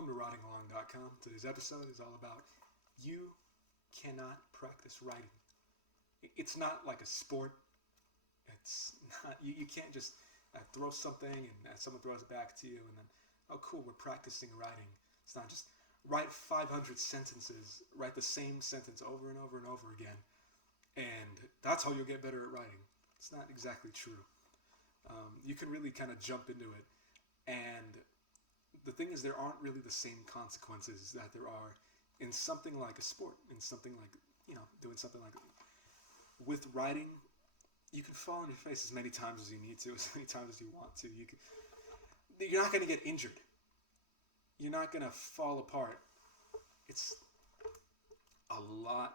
Welcome to writingalong.com. Today's episode is all about you cannot practice writing. It's not like a sport. It's not, you can't just throw something and someone throws it back to you and then, oh cool, we're practicing writing. It's not just write 500 sentences, write the same sentence over and over and over again, and that's how you'll get better at writing. It's not exactly true. You can really kind of jump into it, and the thing is, there aren't really the same consequences that there are in something like a sport, in something like, doing something like, with writing, you can fall on your face as many times as you need to, as many times as you want to. You're not going to get injured. You're not going to fall apart. It's a lot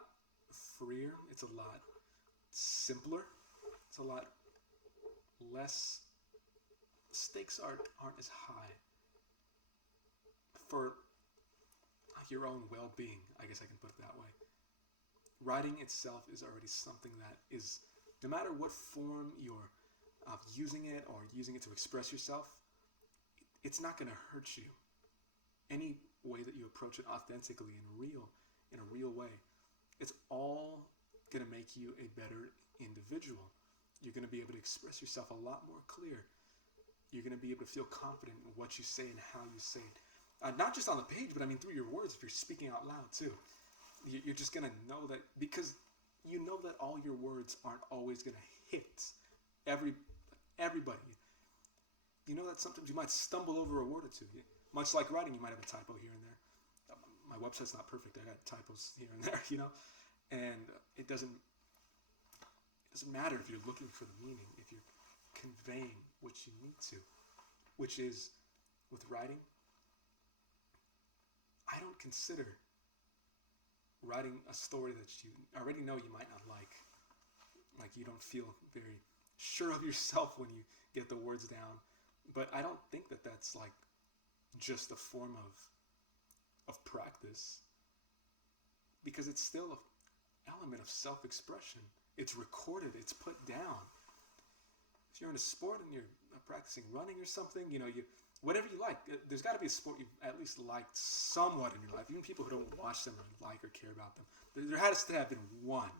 freer. It's a lot simpler. It's a lot less. Stakes aren't as high for your own well-being. I guess I can put it that way. Writing itself is already something that is, no matter what form you're using it or using it to express yourself, it's not going to hurt you. Any way that you approach it authentically in a real way, it's all going to make you a better individual. You're going to be able to express yourself a lot more clear. You're going to be able to feel confident in what you say and how you say it. Not just on the page, but I mean through your words if you're speaking out loud too. You're just going to know that, because you know that all your words aren't always going to hit everybody. You know that sometimes you might stumble over a word or two. Much like writing, you might have a typo here and there. My website's not perfect. I got typos here and there, and it doesn't matter if you're looking for the meaning, if you're conveying what you need to, which is, with writing, I don't consider writing a story that you already know you might not like you don't feel very sure of yourself when you get the words down, but I don't think that that's like just a form of practice, because it's still an element of self-expression. It's recorded, it's put down. If you're in a sport and you're practicing running or something, whatever you like. There's got to be a sport you've at least liked somewhat in your life. Even people who don't watch them or like or care about them. There has to have been one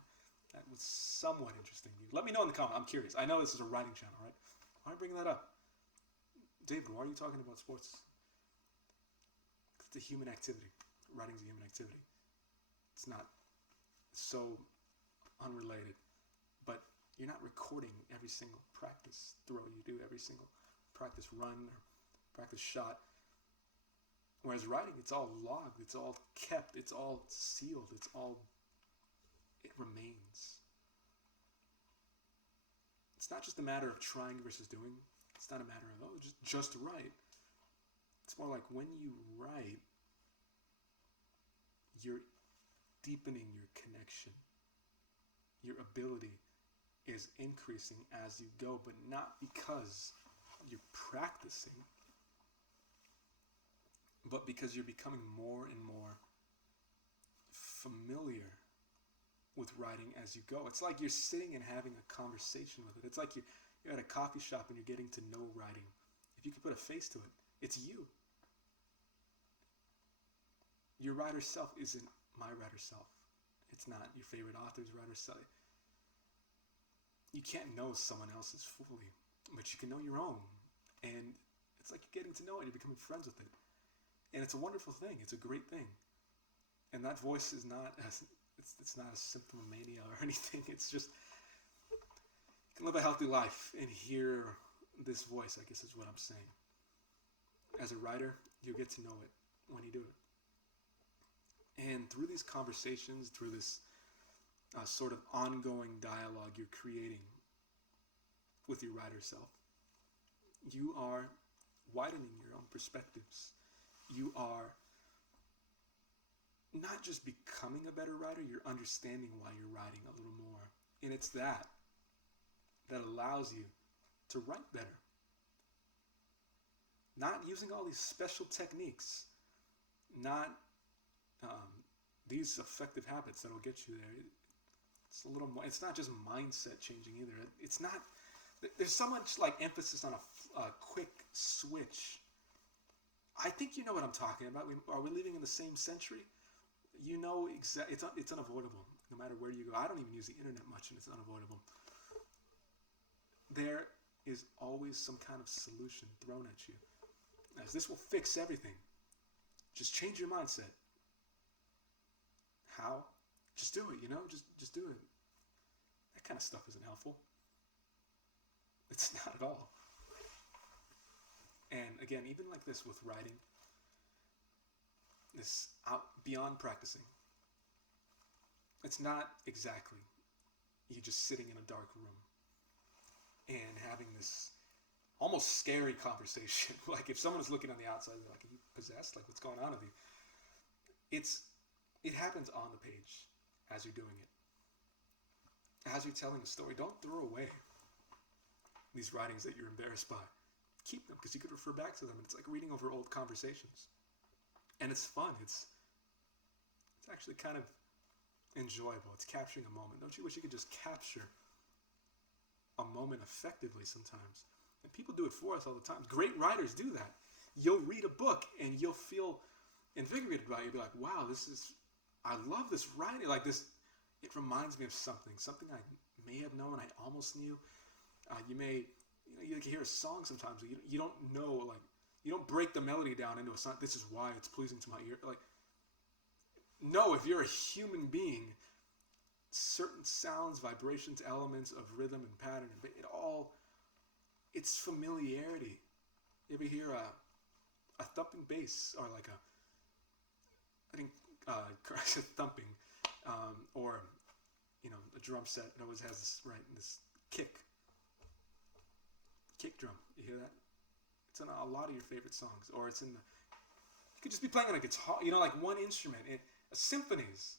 that was somewhat interesting to you. Let me know in the comment. I'm curious. I know this is a writing channel, right? Why am I bringing that up? David, why are you talking about sports? It's a human activity. Writing's a human activity. It's not so unrelated. But you're not recording every single practice throw you do, every single practice run or practice shot. Whereas writing, it's all logged, it's all kept, it's all sealed, it remains. It's not just a matter of trying versus doing. It's not a matter of, just write. It's more like when you write, you're deepening your connection. Your ability is increasing as you go, but not because you're practicing, but because you're becoming more and more familiar with writing as you go. It's like you're sitting and having a conversation with it. It's like you're at a coffee shop and you're getting to know writing. If you could put a face to it, it's you. Your writer self isn't my writer self. It's not your favorite author's writer self. You can't know someone else's fully, but you can know your own. And it's like you're getting to know it, you're becoming friends with it. And it's a wonderful thing. It's a great thing. And that voice is not it's not a symptomania or anything. It's just, you can live a healthy life and hear this voice, I guess is what I'm saying. As a writer, you'll get to know it when you do it. And through these conversations, through this sort of ongoing dialogue you're creating with your writer self, you are widening your own perspectives. You are not just becoming a better writer, you're understanding why you're writing a little more. And it's that allows you to write better. Not using all these special techniques, not these effective habits that'll get you there. It's a little more. It's not just mindset changing either. It's not. There's so much like emphasis on a quick switch. I think you know what I'm talking about. Are we living in the same century? You know, it's unavoidable. No matter where you go. I don't even use the internet much, and it's unavoidable. There is always some kind of solution thrown at you. As this will fix everything. Just change your mindset. How? Just do it, just do it. That kind of stuff isn't helpful. It's not at all. And again, even like this with writing, this out beyond practicing, it's not exactly you just sitting in a dark room and having this almost scary conversation. Like if someone is looking on the outside, they're like, are you possessed? Like what's going on with you? It happens on the page as you're doing it. As you're telling a story, don't throw away these writings that you're embarrassed by. Keep them because you could refer back to them. It's like reading over old conversations. And it's fun. It's actually kind of enjoyable. It's capturing a moment. Don't you wish you could just capture a moment effectively sometimes? And people do it for us all the time. Great writers do that. You'll read a book and you'll feel invigorated by it. You'll be like, wow, I love this writing. Like this, it reminds me of something I may have known, I almost knew. You can hear a song sometimes. You don't know, like, you don't break the melody down into a song. This is why it's pleasing to my ear. Like, no, if you're a human being, certain sounds, vibrations, elements of rhythm and pattern, it's familiarity. You ever hear a thumping bass or like thumping, or a drum set? It always has this kick drum. You hear that? It's in a lot of your favorite songs, or it's in the. You could just be playing on a guitar, like one instrument. Symphonies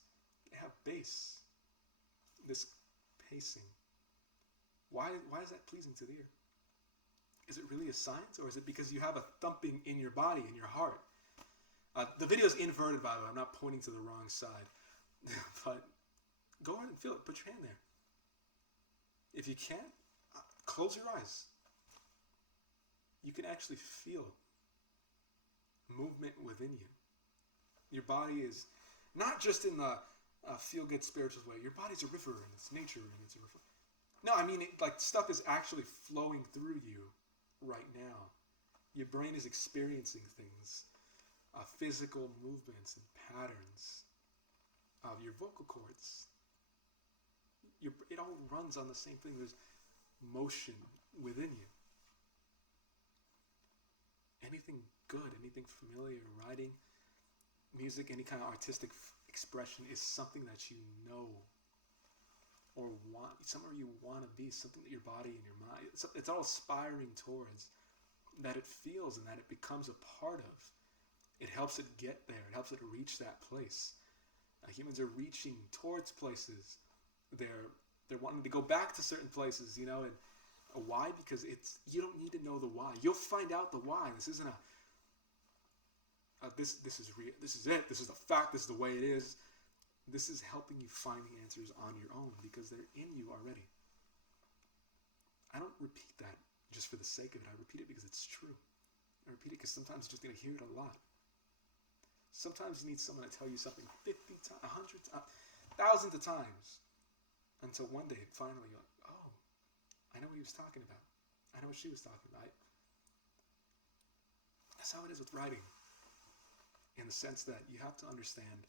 have bass. This pacing. Why is that pleasing to the ear? Is it really a science, or is it because you have a thumping in your body, in your heart? The video's inverted, by the way. I'm not pointing to the wrong side. But go ahead and feel it. Put your hand there. If you can't, close your eyes. You can actually feel movement within you. Your body is not just in the feel-good spiritual way. Your body's a river, and it's nature, and it's a river. No, I mean, stuff is actually flowing through you right now. Your brain is experiencing things, physical movements and patterns of your vocal cords. It all runs on the same thing. There's motion within you. Anything good, anything familiar, writing, music, any kind of artistic expression is something that you know or want, somewhere you want to be, something that your body and your mind, it's all aspiring towards, that it feels and that it becomes a part of. It helps it get there. It helps it reach that place. Humans are reaching towards places. They're wanting to go back to certain places, and why? Because you don't need to know the why. You'll find out the why. This isn't this is real. This is it. This is the fact. This is the way it is. This is helping you find the answers on your own because they're in you already. I don't repeat that just for the sake of it. I repeat it because it's true. I repeat it because sometimes you're just going to hear it a lot. Sometimes you need someone to tell you something 50 times, 100 times, thousands of times, until one day finally you're like, oh, I know what he was talking about. I know what she was talking about. That's how it is with writing. In the sense that you have to understand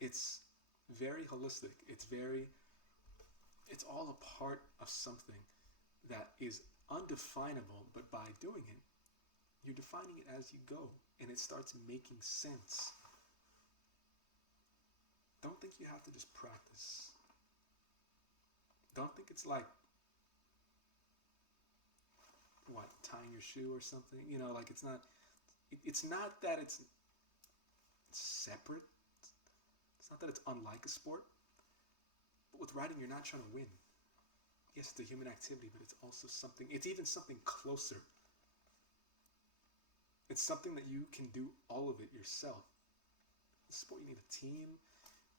it's very holistic. It's all a part of something that is undefinable, but by doing it, you're defining it as you go, and it starts making sense. Don't think you have to just practice. Don't think it's like, tying your shoe or something? It's not that it's separate. It's not that it's unlike a sport. But with writing, you're not trying to win. Yes, it's a human activity, but it's also it's even something closer. It's something that you can do all of it yourself. In sport, you need a team.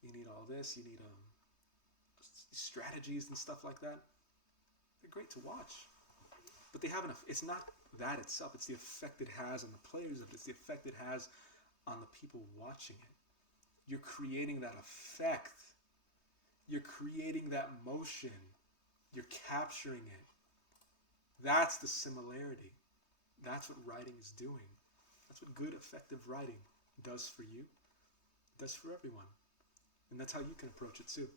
You need all this. You need strategies and stuff like that. They're great to watch. But but they have enough. It's not that itself. It's the effect it has on the players of it. It's the effect it has on the people watching it. You're creating that effect. You're creating that motion. You're capturing it. That's the similarity. That's what writing is doing. That's what good, effective writing does for you. It does for everyone. And that's how you can approach it too.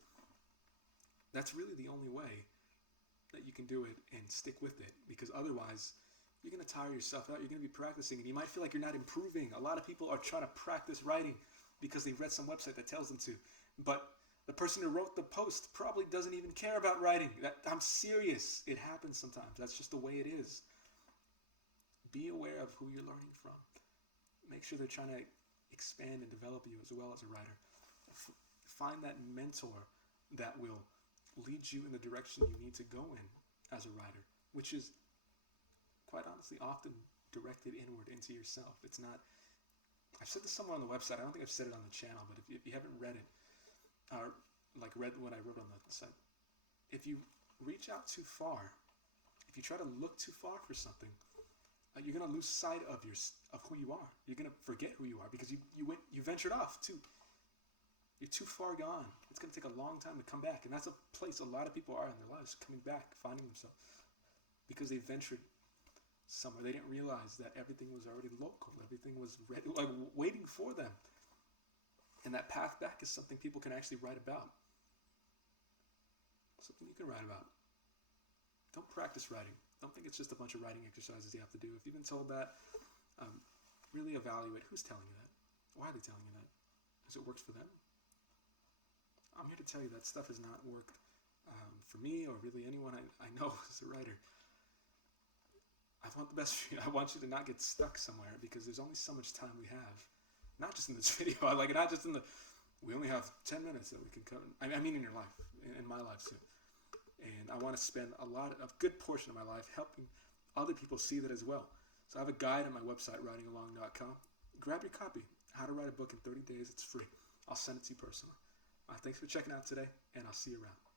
That's really the only way that you can do it and stick with it, because otherwise you're going to tire yourself out. You're going to be practicing and you might feel like you're not improving. A lot of people are trying to practice writing because they read some website that tells them to, but the person who wrote the post probably doesn't even care about writing. I'm serious. It happens sometimes. That's just the way it is. Be aware of who you're learning from. Make sure they're trying to expand and develop you as well as a writer. Find that mentor that will lead you in the direction you need to go in as a writer, which is quite honestly often directed inward into yourself. It's not, I've said this somewhere on the website, I don't think I've said it on the channel, but if you haven't read it, or like read what I wrote on the site, if you reach out too far, if you try to look too far for something, you're going to lose sight of who you are. You're going to forget who you are because you ventured off too. You're too far gone. It's going to take a long time to come back. And that's a place a lot of people are in their lives, coming back, finding themselves. Because they ventured somewhere. They didn't realize that everything was already local. Everything was ready, like waiting for them. And that path back is something people can actually write about. Something you can write about. Don't practice writing. Don't think it's just a bunch of writing exercises you have to do. If you've been told that, really evaluate who's telling you that. Why are they telling you that? Because it works for them. I'm here to tell you that stuff has not worked for me or really anyone I know as a writer. I want the best for you. I want you to not get stuck somewhere because there's only so much time we have. Not just in this video, not just in we only have 10 minutes that we can cover. I mean in your life, in my life too. And I want to spend a good portion of my life helping other people see that as well. So I have a guide on my website, writingalong.com. Grab your copy, How to Write a Book in 30 Days. It's free. I'll send it to you personally. Thanks for checking out today, and I'll see you around.